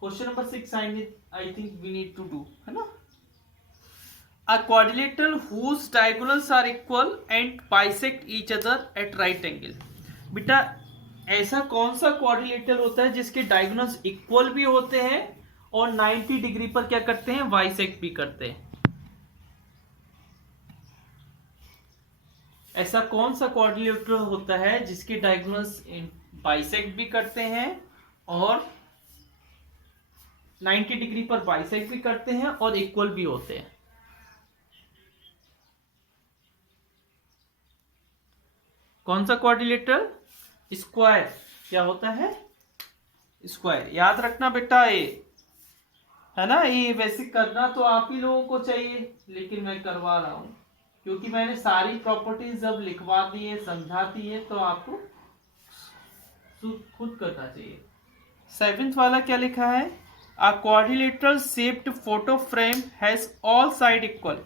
Question number 6 I think we need to do, है ना। A quadrilateral whose diagonals are equal and bisect each other at right angle। बेटा ऐसा कौन सा quadrilateral होता है जिसके डायगोनल्स इक्वल भी होते हैं और 90 डिग्री पर क्या करते हैं, बाइसेक्ट भी करते हैं। ऐसा कौन सा क्वाड्रिलेटरल होता है जिसके डायगोनल्स बाइसेक्ट भी करते हैं और 90 डिग्री पर बाइसेक्ट भी करते हैं और इक्वल भी होते हैं। कौन सा क्वाड्रिलेटरल? स्क्वायर। क्या होता है? स्क्वायर। याद रखना बेटा, ये है ना, ये बेसिक करना तो आप ही लोगों को चाहिए, लेकिन मैं करवा रहा हूं क्योंकि मैंने सारी प्रॉपर्टीज जब लिखवा दी है, समझा दी है, तो आपको खुद करना चाहिए। 7th वाला क्या लिखा है? अ quadrilateral shaped photo frame has all side equal.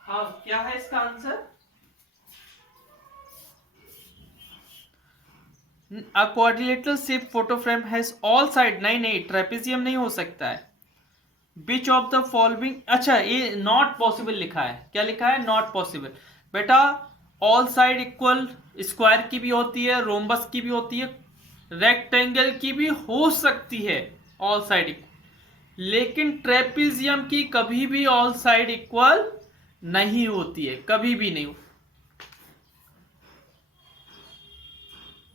हाँ, क्या है इसका answer? A quadrilateral shape photo frame has all side. नहीं, ट्रेपेजियम नहीं हो सकता है। विच ऑफ द फॉलोइंग, अच्छा ये नॉट पॉसिबल लिखा है। क्या लिखा है? Not possible. बेटा ऑल साइड इक्वल स्क्वायर की भी होती है, रोम्बस की भी होती है, रेक्टेंगल की भी हो सकती है ऑल साइड इक्वल, लेकिन ट्रेपेजियम की कभी भी ऑल साइड इक्वल नहीं होती है, कभी भी नहीं।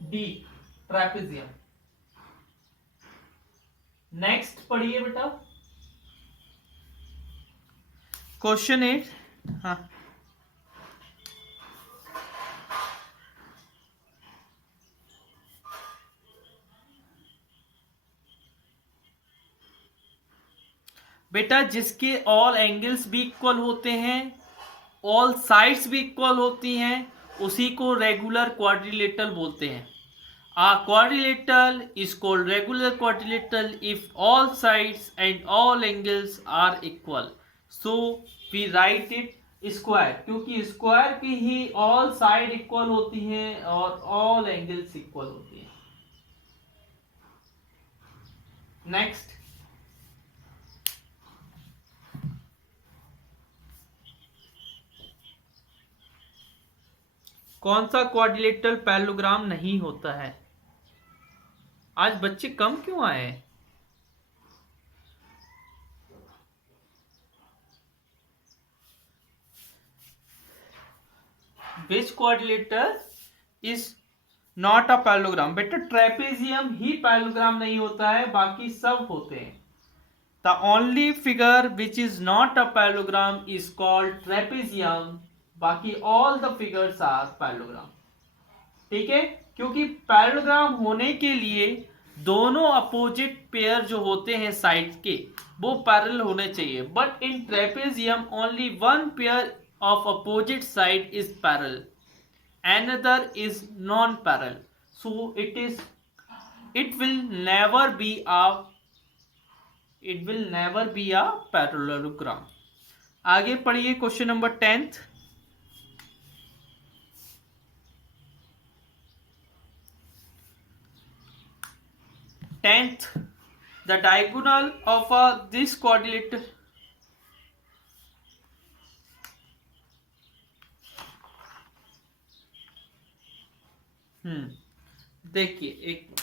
D, trapezium. नेक्स्ट पढ़िए बेटा, क्वेश्चन 8। हाँ, बेटा जिसके ऑल एंगल्स भी इक्वल होते हैं, ऑल साइड्स भी इक्वल होती हैं, उसी को रेगुलर क्वाड्रिलेटरल बोलते हैं। A quadrilateral is called regular quadrilateral if all sides and all angles are equal. So we write it square, क्योंकि स्क्वायर की ही ऑल साइड इक्वल होती हैं और ऑल एंगल्स इक्वल होती हैं। नेक्स्ट, कौन सा क्वाड्रिलेटरल पैरेललोग्राम नहीं होता है? आज बच्चे कम क्यों आए? Which quadrilateral is not a parallelogram? बेटा ट्रेपेजियम ही पैरेललोग्राम नहीं होता है, बाकी सब होते हैं। The only figure which is not a parallelogram is called trapezium, बाकी all the figures are parallelogram. ठीक है, क्योंकि पैरेललोग्राम होने के लिए दोनों अपोजिट पेयर जो होते हैं साइड के, वो पैरेलल होने चाहिए, but in trapezium only one pair of opposite side is parallel, another is non-parallel, so it will never be a parallelogram। आगे पढ़िए question number 10th। the diagonal of this quadrilateral, देखिए एक,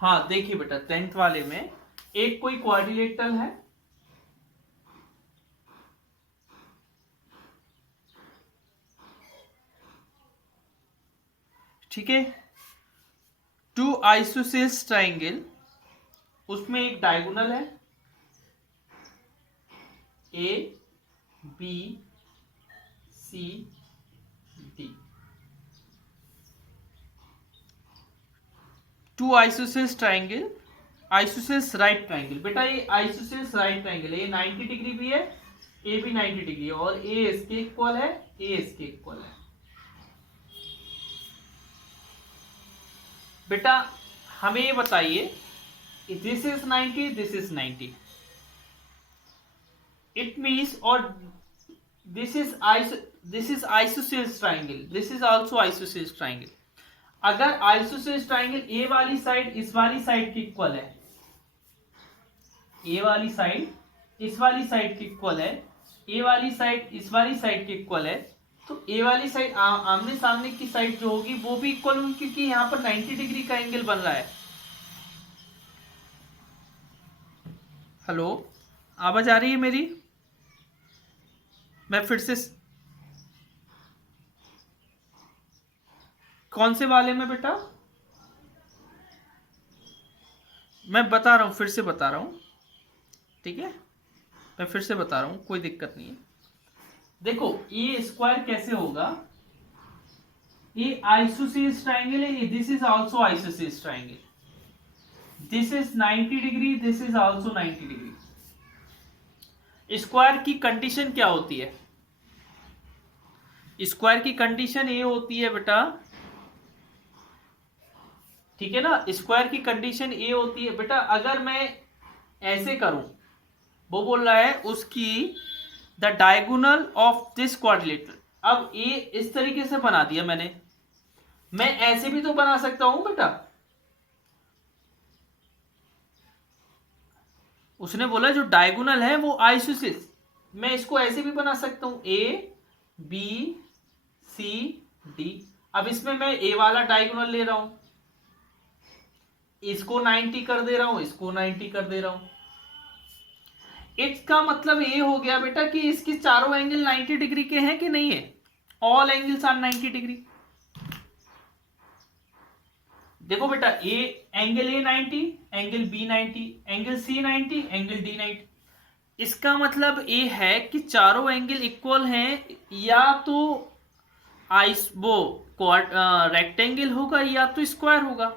हाँ देखिए बेटा 10th वाले में एक कोई क्वाड्रिलेटरल है, ठीक है, टू आइसोसेल्स ट्राइंगल, उसमें एक डायगोनल है A B C D, two isosceles triangle isosceles right triangle, बेटा ये आइसोसेल्स राइट ट्राइंगल है, ये 90 डिग्री भी है, ए भी 90 डिग्री है, और ए इसके इक्वल है, ए इसके इक्वल है। बेटा हमें ये बताइए, this is 90, this is 90, it means, और this is isosceles triangle, this is also isosceles triangle. अगर आइसोसेल्स ट्राइंगल ए वाली साइड इस वाली साइड की इक्वल है, ए वाली साइड इस वाली साइड की इक्वल है, ए वाली साइड इस वाली साइड की इक्वल है, तो ए वाली साइड आमने सामने की साइड जो होगी वो भी इक्वल होगी, क्योंकि यहां पर 90 डिग्री का एंगल बन रहा है। हेलो, आवाज आ रही है मेरी? मैं फिर से, कौन से वाले में बेटा? मैं बता रहा हूं, फिर से बता रहा हूं, ठीक है, मैं फिर से बता रहा हूं, कोई दिक्कत नहीं है। देखो ये स्क्वायर कैसे होगा, ये आइसोसेल्स ट्राइंगल है, this is also isosceles triangle, this is 90 degree, this is also 90 degree. Square की कंडीशन क्या होती है? स्क्वायर की कंडीशन ये होती है बेटा, ठीक है ना, स्क्वायर की कंडीशन ये होती है बेटा, अगर मैं ऐसे करूं, वो बोल रहा है उसकी the diagonal of this quadrilateral, अब ये इस तरीके से बना दिया मैंने, मैं ऐसे भी तो बना सकता हूं बेटा, उसने बोला जो डायगोनल है वो आइसोसेल्स, मैं इसको ऐसे भी बना सकता हूं, ए बी सी डी। अब इसमें मैं ए वाला डायगोनल ले रहा हूं, इसको 90 कर दे रहा हूं, इसको 90 कर दे रहा हूं, इसका मतलब ये हो गया बेटा कि इसके चारों एंगल 90 डिग्री के हैं कि नहीं है, ऑल एंगल्स आर 90 डिग्री। देखो बेटा, A angle A 90, angle B 90, angle C 90, angle D 90, इसका मतलब ये है कि चारों एंगल इक्वल हैं, या तो आइस वो रेक्टेंगल होगा या तो स्क्वायर होगा।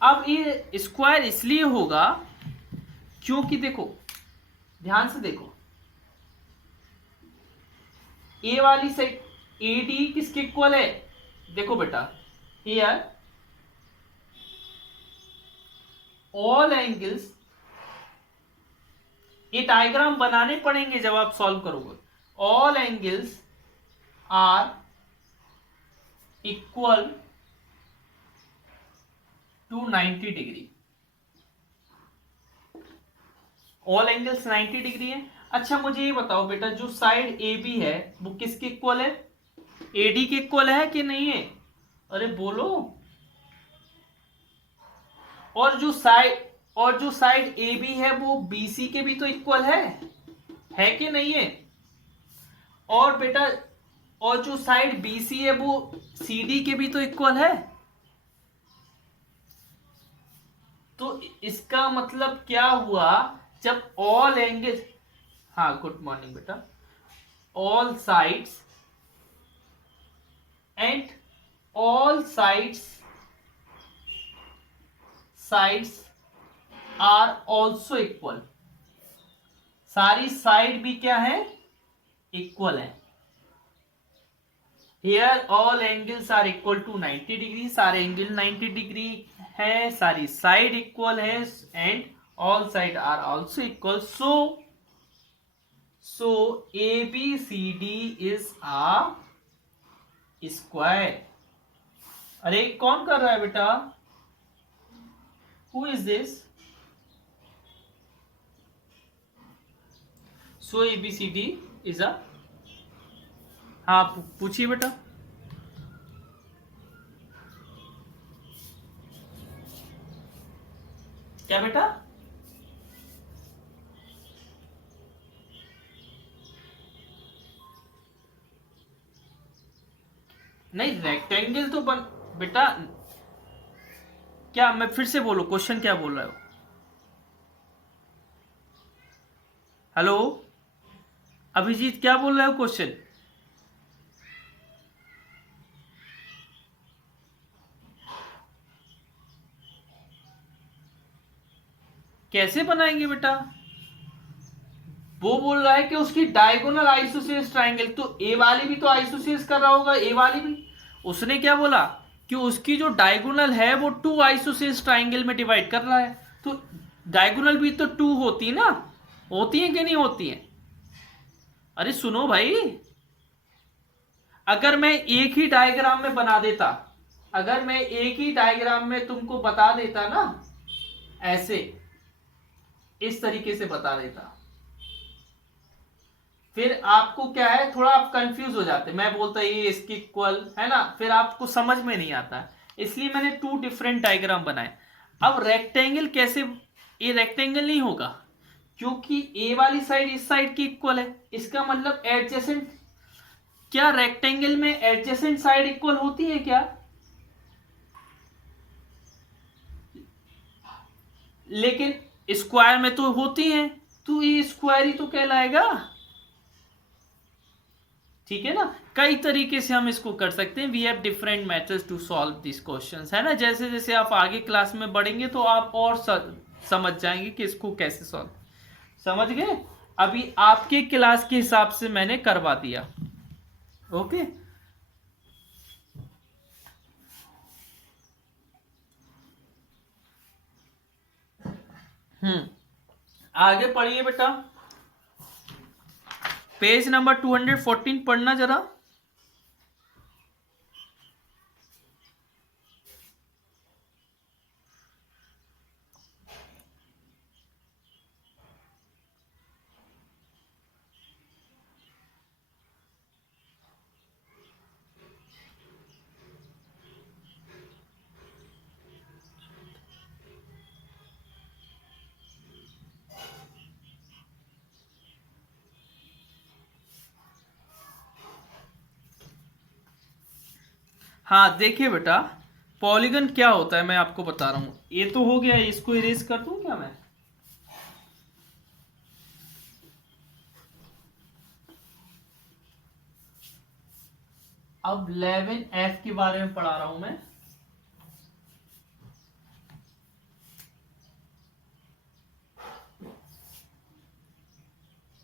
अब ये स्क्वायर इसलिए होगा क्योंकि देखो, ध्यान से देखो, ए वाली साइड ए डी किसके इक्वल है, देखो बेटा हियर ऑल एंगल्स, ये डायग्राम बनाने पड़ेंगे जब आप सॉल्व करोगे, all angles are equal to 90 degree, all angles 90 degree है। अच्छा मुझे ये बताओ बेटा, जो साइड ए बी है वो किसके इक्वल है, ए डी के इक्वल है कि नहीं है? अरे बोलो। और जो साइड ए बी है वो बी सी के भी तो इक्वल है कि नहीं है? और बेटा, और जो साइड बी सी है वो सी डी के भी तो इक्वल है। तो इसका मतलब क्या हुआ, जब ऑल एंगल, हाँ गुड मॉर्निंग बेटा, all sides and all sides are also equal, सारी साइड भी क्या है, इक्वल है। Here all angles are equal to 90 degree, सारे एंगल 90 डिग्री है, सारी साइड इक्वल है, and all side are also equal, so A B C D is a square. अरे कौन कर रहा है बेटा, who is this? So A B C D is a, हाँ पूछिए बेटा। क्या बेटा? नहीं रेक्टेंगल तो बन, बेटा क्या, मैं फिर से बोलो क्वेश्चन क्या बोल रहे हो? हेलो अभिजीत, क्या बोल रहे हो क्वेश्चन? कैसे बनाएंगे बेटा? वो बोल रहा है कि उसकी डायगोनल आइसोसेल्स ट्राइंगल, तो ए वाली भी तो आइसोसेल्स कर रहा होगा, ए वाली भी। उसने क्या बोला कि उसकी जो डायगोनल है वो टू आइसोसेल्स ट्राइंगल में डिवाइड कर रहा है, तो डायगोनल भी तो टू होती ना, होती है कि नहीं होती है? अरे सुनो भाई, अगर मैं एक ही डायग्राम में बना देता, अगर मैं एक ही डायग्राम में तुमको बता देता ना, ऐसे इस तरीके से बता देता, फिर आपको क्या है, थोड़ा आप कंफ्यूज हो जाते, मैं बोलता ये इसकी इक्वल है ना, फिर आपको समझ में नहीं आता, इसलिए मैंने टू डिफरेंट डायग्राम बनाए। अब रेक्टेंगल कैसे, ये रेक्टेंगल नहीं होगा क्योंकि ए वाली साइड इस साइड की इक्वल है, इसका मतलब एडजेसेंट, क्या रेक्टेंगल में एडजेसेंट साइड इक्वल होती है क्या? लेकिन स्क्वायर में तो होती है, तो ये स्क्वायर ही तो कहलाएगा, ठीक है ना। कई तरीके से हम इसको कर सकते हैं, we have different methods to solve this questions, है ना। जैसे जैसे आप आगे क्लास में बढ़ेंगे तो आप और समझ जाएंगे कि इसको कैसे सॉल्व, समझ गए। अभी आपके क्लास के हिसाब से मैंने करवा दिया, ओके। आगे पढ़िए बेटा, पेज नंबर 214 पढ़ना जरा। हाँ देखिए बेटा, पॉलीगन क्या होता है मैं आपको बता रहा हूं, ये तो हो गया, इसको इरेज कर दूं क्या मैं? अब 11F के बारे में पढ़ा रहा हूं मैं।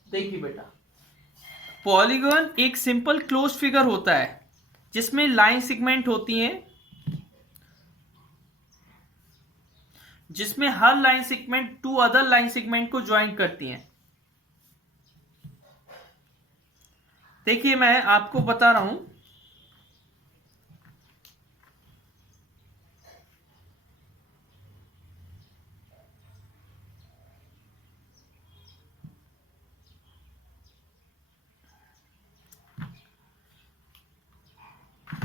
देखिए बेटा, पॉलीगन एक सिंपल क्लोज फिगर होता है जिसमें लाइन सेगमेंट होती हैं, जिसमें हर line segment to other line segment को ज्वाइन करती हैं। देखिए मैं आपको बता रहा हूं,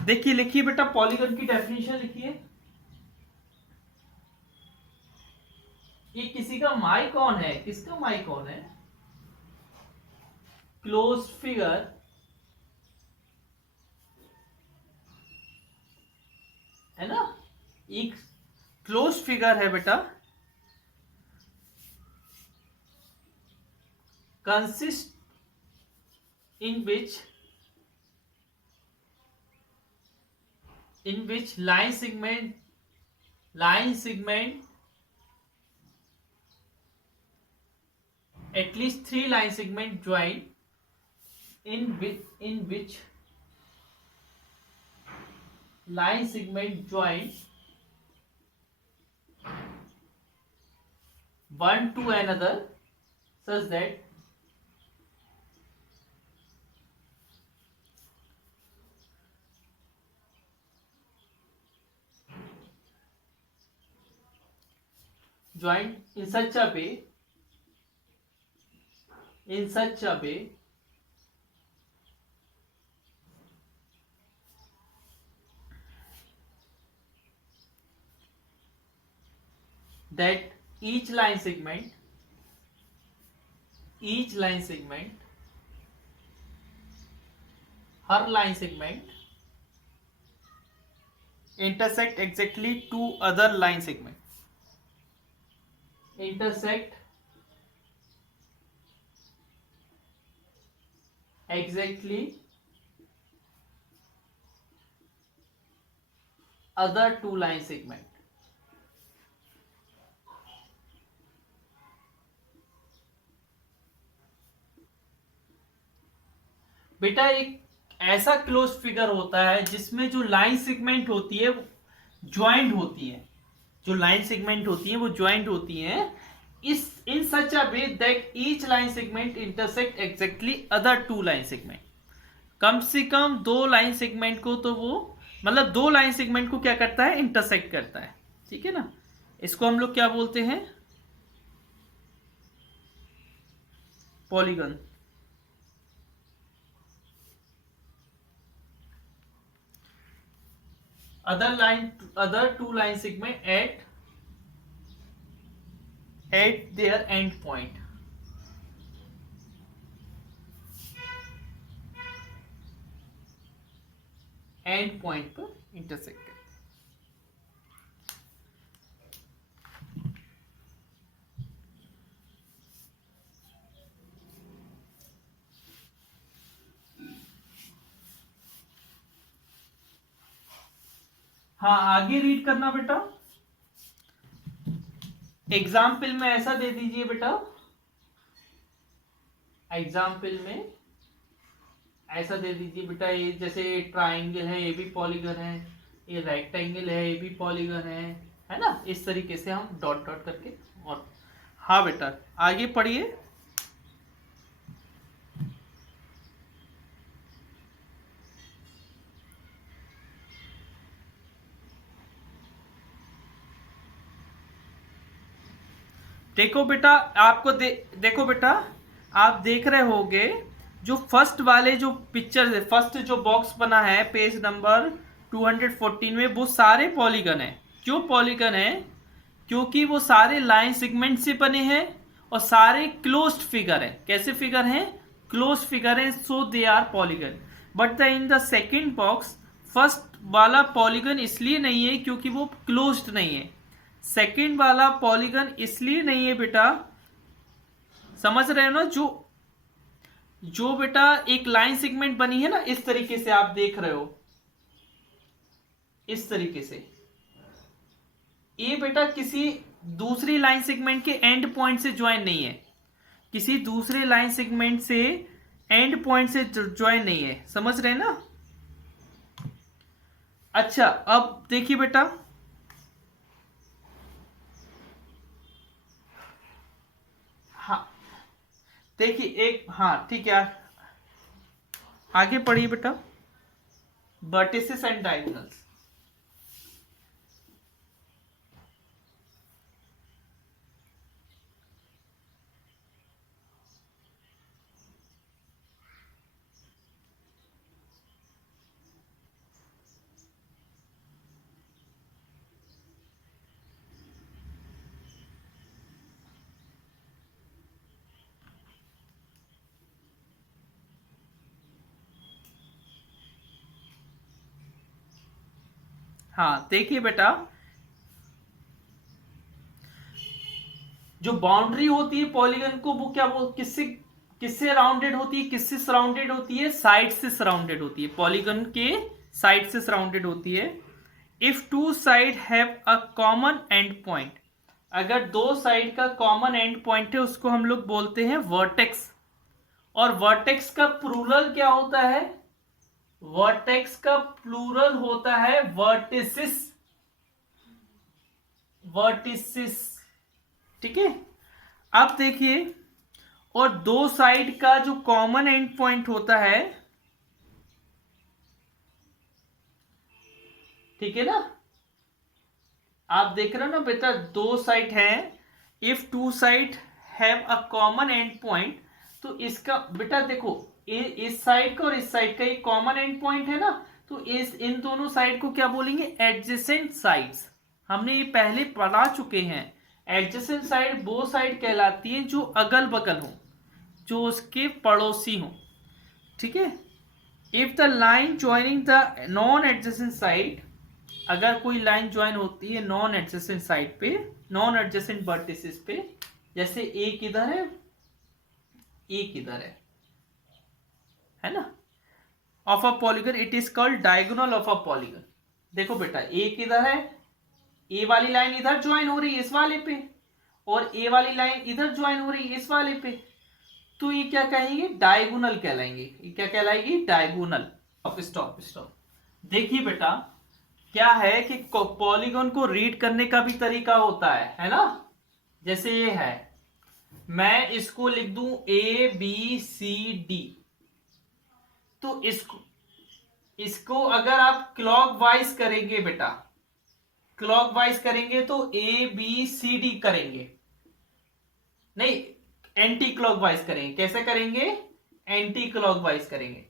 देखिए लिखिए बेटा, पॉलीगन की डेफिनेशन लिखिए। ये किसी का माइक ऑन है, किसका माइक ऑन है? क्लोज फिगर है ना, एक क्लोज फिगर है बेटा, consist in which line segment at least three line segment join, in which line segment join one to another such that join in such a way that each line segment her line segment intersect exactly two other line segment, intersect exactly other two line segment, बेटा एक ऐसा close figure होता है जिसमें जो line segment होती है joint होती है, जो लाइन सेगमेंट होती है वो ज्वाइंट होती है is in such a way that each line segment intersect exactly other two line segment. कम से कम दो लाइन सेगमेंट को तो वो मतलब दो लाइन सेगमेंट को क्या करता है, इंटरसेक्ट करता है। ठीक है ना, इसको हम लोग क्या बोलते हैं, polygon. other two line segment at their end point। And point पर इंटरसेक्ट करते हैं। हाँ आगे रीड करना बेटा, एग्जाम्पल में ऐसा दे दीजिए बेटा, एग्जाम्पल में ऐसा दे दीजिए बेटा, ये जैसे ट्राइंगल है ये भी पॉलीगन है, ये रेक्टेंगल है ये भी पॉलीगन है ना, इस तरीके से हम डॉट डॉट करके। और हाँ बेटा आगे पढ़िए। देखो बेटा आपको देखो बेटा आप देख रहे होगे जो फर्स्ट वाले जो पिक्चर है, फर्स्ट जो बॉक्स बना है पेज नंबर 214 में, वो सारे पॉलीगन है। क्यों पॉलीगन है, क्योंकि वो सारे लाइन सेगमेंट से बने हैं और सारे क्लोज्ड फिगर है। कैसे फिगर हैं, क्लोज्ड फिगर है, so they are polygon. But the in the second box first वाला पॉलीगन इसलिए नहीं है क्योंकि वो क्लोज्ड नहीं है। सेकेंड वाला पॉलीगन इसलिए नहीं है बेटा, समझ रहे हो ना, जो बेटा एक लाइन सेगमेंट बनी है ना, इस तरीके से आप देख रहे हो, इस तरीके से ये बेटा किसी दूसरी लाइन सेगमेंट के एंड पॉइंट से ज्वाइन नहीं है, किसी दूसरे लाइन सेगमेंट से एंड पॉइंट से ज्वाइन नहीं है, समझ रहे हैं ना। अच्छा अब देखिए बेटा, हाँ देखिए एक, हाँ ठीक है आगे पढ़िए बेटा, वर्टिसेस एंड डायगोनल्स। हाँ देखिए बेटा, जो बाउंड्री होती है पॉलीगन को वो क्या बोल, किससे किससे राउंडेड होती है, किससे सराउंडेड होती है, साइड से सराउंडेड होती है, पॉलीगन के साइड से सराउंडेड होती है। If two side have a common and point, अगर दो साइड का कॉमन एंड पॉइंट है उसको हम लोग बोलते हैं वर्टेक्स। और वर्टेक्स का प्लूरल क्या होता है, वर्टेक्स का प्लूरल होता है वर्टिसिस, वर्टिसिस। ठीक है, अब देखिए, और दो साइड का जो कॉमन एंड पॉइंट होता है, ठीक है ना, आप देख रहे हो ना बेटा, दो साइड है, if two side have a common and point, तो इसका बेटा देखो इस साइड का और इस साइड का एक कॉमन एंड पॉइंट है ना, तो इस इन दोनों साइड को क्या बोलेंगे, एडजेसेंट साइड्स। हमने ये पहले पढ़ा चुके हैं, एडजेसेंट साइड वो साइड कहलाती है जो अगल बगल हो, जो उसके पड़ोसी हो। ठीक है, if the line joining the non adjacent side, अगर कोई लाइन ज्वाइन होती है नॉन एडजेसेंट साइड पे, नॉन एडजेसेंट वर्टिसेस पे, जैसे एक इधर है एक इधर है ना, of a polygon it is called diagonal of a polygon. देखो बेटा एक इधर है, ए वाली लाइन इधर ज्वाइन हो रही है इस वाले पे, और ए वाली लाइन इधर ज्वाइन हो रही है इस वाले पे, तो ये क्या कहेंगे, डायगोनल कहलाएंगे। ये क्या कहलाएगी, डायगोनल। Stop stop. देखिए बेटा, क्या है कि पॉलीगॉन को रीड करने का भी तरीका होता है ना। जैसे ये है, मैं इसको लिख दूं ABCD, तो इसको अगर आप क्लॉकवाइज करेंगे बेटा, क्लॉकवाइज करेंगे तो ABCD करेंगे, नहीं एंटी क्लॉकवाइज करेंगे। कैसे करेंगे, एंटी क्लॉकवाइज करेंगे।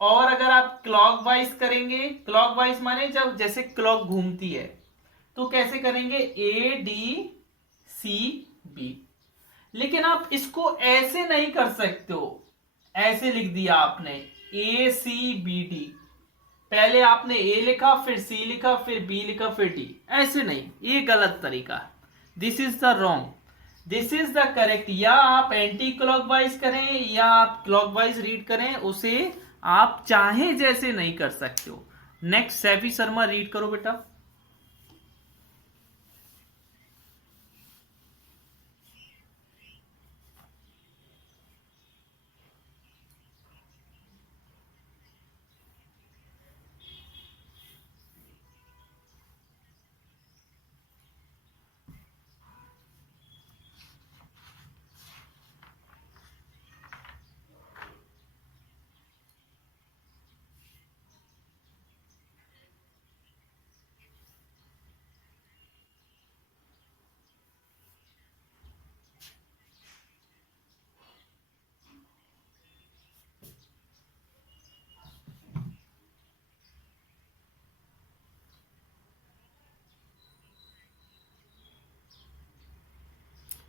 और अगर आप क्लॉकवाइज करेंगे, क्लॉकवाइज माने जब जैसे क्लॉक घूमती है, तो कैसे करेंगे, ADCB। लेकिन आप इसको ऐसे नहीं कर सकते हो, ऐसे लिख दिया आपने ACBD, पहले आपने A लिखा, फिर C लिखा, फिर B लिखा, फिर D, ऐसे नहीं, ये गलत तरीका है। This is the wrong, this is the correct. या आप एंटी क्लॉकवाइज करें या आप क्लॉकवाइज रीड करें, उसे आप चाहे जैसे नहीं कर सकते हो। नेक्स्ट सैफी शर्मा रीड करो बेटा।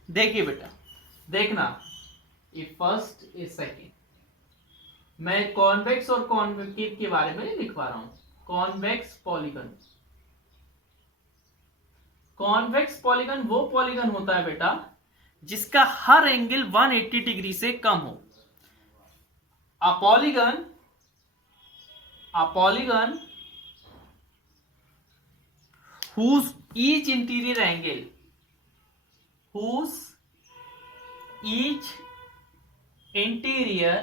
देखिए बेटा, देखना, ये फर्स्ट ये सेकेंड, मैं कॉन्वेक्स और कॉन्वेक्टिव के बारे में लिखवा रहा हूं। कॉन्वेक्स पॉलीगन, कॉन्वेक्स पॉलीगन वो पॉलीगन होता है बेटा जिसका हर एंगल 180 डिग्री से कम हो। A polygon whose each interior angle, whose each interior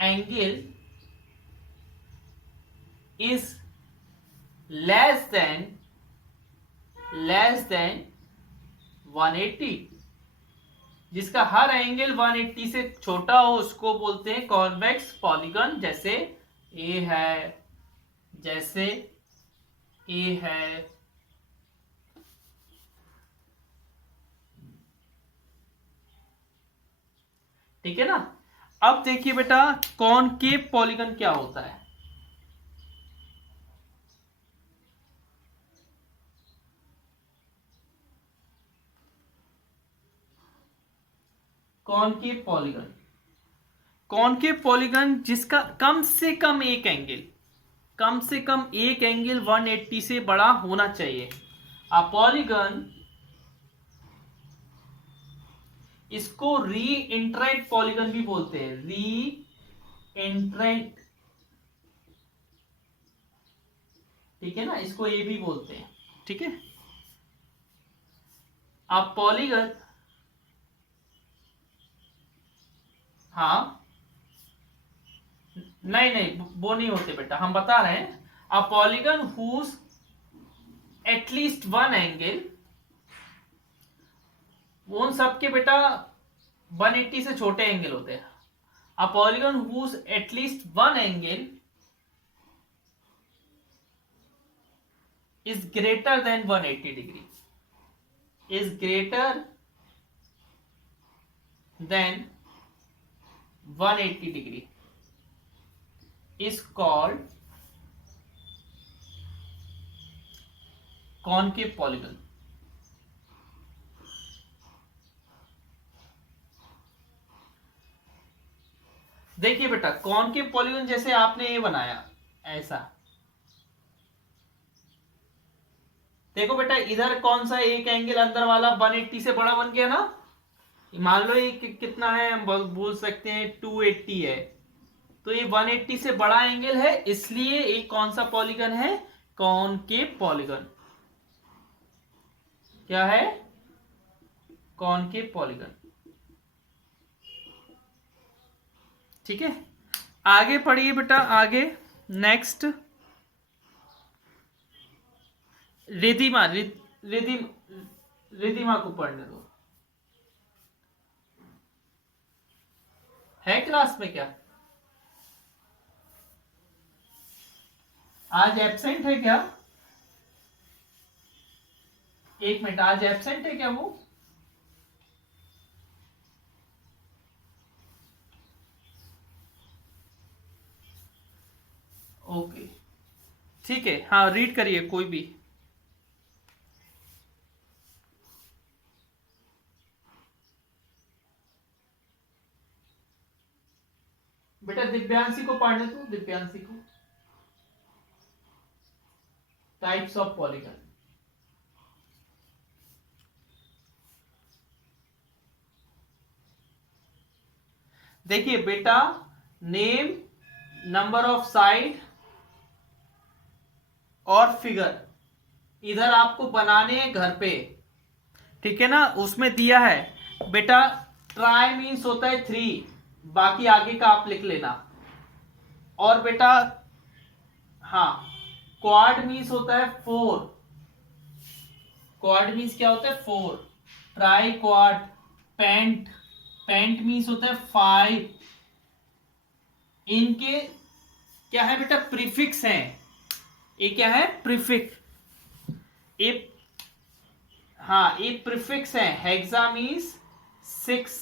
angle is less than 180, जिसका हर एंगल 180 से छोटा हो उसको बोलते हैं कॉन्वेक्स पॉलीगन। जैसे ए है, जैसे ए है, ठीक है ना। अब देखिए बेटा, कॉनकेव पॉलीगन क्या होता है। कॉनकेव पॉलीगन, कॉनकेव पॉलीगन जिसका कम से कम एक एंगल, कम से कम एक एंगल 180 से बड़ा होना चाहिए। अ पॉलीगन, इसको री इंट्राइट पॉलीगन भी बोलते हैं, री इंट्राइट, ठीक है ना, इसको ये भी बोलते हैं, ठीक है। अब पॉलीगन, हाँ नहीं नहीं वो नहीं होते बेटा, हम बता रहे हैं। A polygon whose at least one angle, उन सबके बेटा 180 से छोटे एंगल होते हैं। A polygon whose at least one angle is greater than 180 degree, is greater than 180 degree is called concave polygon। देखिए बेटा, कॉनकेव पॉलीगन जैसे आपने ये बनाया ऐसा, देखो बेटा इधर कौन सा एक एंगल अंदर वाला 180 से बड़ा बन गया ना। मान लो ये कितना है, हम बोल सकते हैं 280 है, तो ये 180 से बड़ा एंगल है, इसलिए ये कौन सा पॉलीगन है, कॉनकेव पॉलीगन। क्या है, कॉनकेव पॉलीगन। ठीक है, आगे पढ़िए बेटा, आगे नेक्स्ट रिधिमा, रिधिमा को पढ़ने दो। है क्लास में क्या? आज एब्सेंट है क्या? एक मिनट, आज एब्सेंट है क्या वो? ओके ठीक है, हाँ रीड करिए कोई भी। बेटा दिव्यांशी को पढ़ने दो, दिव्यांशी को टाइप्स ऑफ पॉलीगन। देखिए बेटा, नेम, नंबर ऑफ साइड और फिगर इधर आपको बनाने हैं घर पे, ठीक है ना। उसमें दिया है बेटा, ट्राई मीन्स होता है 3, बाकी आगे का आप लिख लेना। और बेटा हाँ, क्वाड मीन्स होता है 4, क्वाड मीन्स क्या होता है 4, tri quad. Pent, pent means होता है 5। इनके क्या है बेटा, प्रीफिक्स हैं। ये क्या है, प्रीफिक्स। ये हाँ, ये प्रीफिक्स है। Hexa means 6,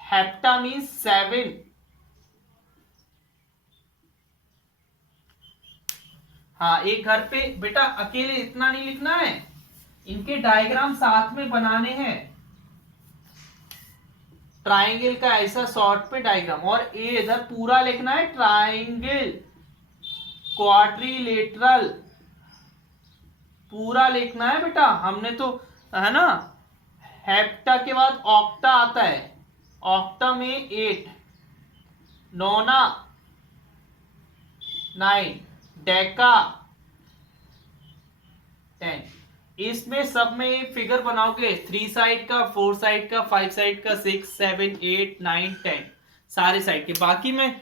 hepta means 7। हाँ, एक घर पे बेटा अकेले इतना नहीं लिखना है, इनके डायग्राम साथ में बनाने हैं। ट्राइंगल का ऐसा शॉर्ट पे डायग्राम, और ये इधर पूरा लिखना है ट्राइंगल, क्वाड्रिलेटरल पूरा लिखना है बेटा। हमने तो है ना, हेप्टा के बाद ऑक्टा आता है, ऑक्टा में 8, नोना 9, डेका 10। इसमें सब में फिगर बनाओगे, 3 साइड का, 4 साइड का, 5 साइड का, 6, 7, 8, 9, 10 सारे साइड के। बाकी में